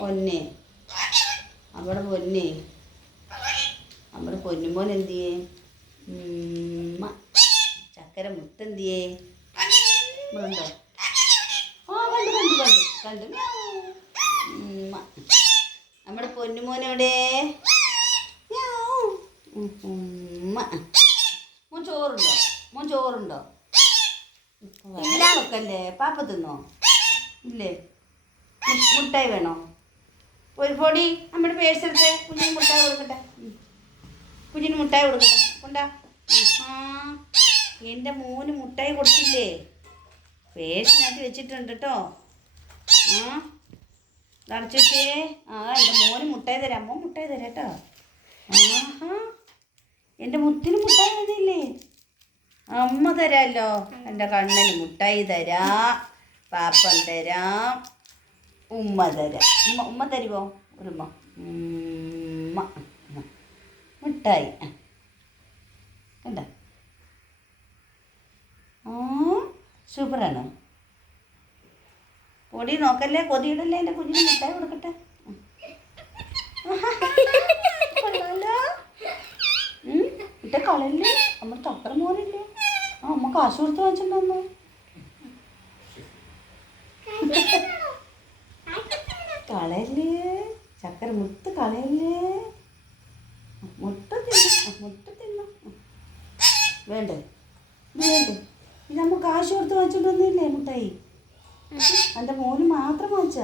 പൊന്നെ അവിടെ പൊന്നെ നമ്മുടെ പൊന്നുമോൻ എന്തിയേ? ചക്കര മുത്തെന്തിയേ? ഉണ്ടോ? ആ കണ്ടു കണ്ടു കണ്ടു കണ്ടു. നമ്മുടെ പൊന്നുമോനെവിടെ? മോൻ ചോറുണ്ടോ? മോൻ ചോറുണ്ടോ? വെക്കല്ലേ? പാപ്പ തിന്നോ? ഇല്ലേ? മുട്ടായി വേണോ? ഒരു പൊടി നമ്മുടെ പേഴ്സെടുത്ത് കുഞ്ഞിന് മുട്ടായി കൊടുക്കട്ടെ. കുഞ്ഞിന് മുട്ടായി കൊടുക്കട്ടെ. കൊണ്ടാ. എൻ്റെ മോന് മുട്ടായി കൊടുത്തില്ലേ? പേഴ്സിനകത്ത് വെച്ചിട്ടുണ്ട് കേട്ടോ. അടച്ചു വെച്ചേ. എൻ്റെ മോന് മുട്ടായി തരാം. അമ്മ മുട്ടായി തരാം കേട്ടോ. എൻ്റെ മുത്തിന് മുട്ടായി തന്നില്ലേ? അമ്മ തരാമല്ലോ. എൻ്റെ കണ്ണന് മുട്ടായി തരാം. പാപ്പൻ തരാം. ഉമ്മ തരാം. ഉമ്മ തരുമോ? ഒരു ഉമ്മ മുട്ടായി കണ്ട. സൂപ്പറാണ്. പൊടി നോക്കല്ലേ, കൊതിയിടല്ലേ. എൻ്റെ കുഞ്ഞിന് മുട്ടായി കൊടുക്കട്ടെ. കൊള്ളാലോ. ഇട്ട കളയല്ലേ. നമ്മുടെ തപ്പറ മോനില്ലേ? അമ്മ കാശ് കൊടുത്ത് വാങ്ങിച്ചിട്ടുണ്ടോ? കളയല്ലേ. ചക്കര മുത്ത് കളയല്ലേ. മുട്ട തിന്നു. വേണ്ടേ? വേണ്ടേ? ഇതമ്മ കാശ് കൊടുത്ത് വാങ്ങിച്ചിട്ടൊന്നുമില്ലേ മുട്ടായി? എൻ്റെ മോന് മാത്രം വാങ്ങിച്ച.